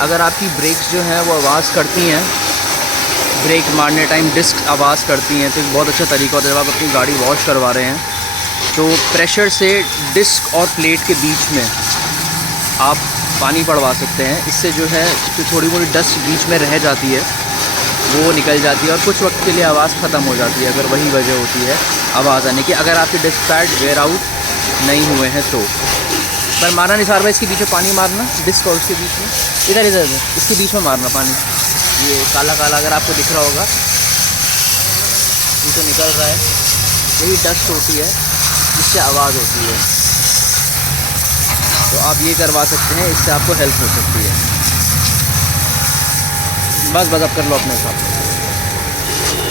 अगर आपकी ब्रेक्स जो हैं वो आवाज़ करती हैं, ब्रेक मारने टाइम डिस्क आवाज़ करती हैं, तो एक बहुत अच्छा तरीका होता है जब आप अपनी गाड़ी वॉश करवा रहे हैं तो प्रेशर से डिस्क और प्लेट के बीच में आप पानी पड़वा सकते हैं। इससे जो है जो थोड़ी मोड़ी डस्ट बीच में रह जाती है वो निकल जाती है और कुछ वक्त के लिए आवाज़ ख़त्म हो जाती है, अगर वही वजह होती है आवाज़ आने की, अगर आपके डिस्क पैड वेयर आउट नहीं हुए हैं तो। पर मारना निसार भाई, इसके बीच में पानी मारना, डिस्क और उसके बीच में, इधर इधर इसके बीच में मारना पानी। ये काला काला अगर आपको दिख रहा होगा, ये तो निकल रहा है, यही डस्ट होती है जिससे आवाज़ होती है। तो आप ये करवा सकते हैं, इससे आपको हेल्प हो सकती है। बस अब कर लो अपने हिसाब से।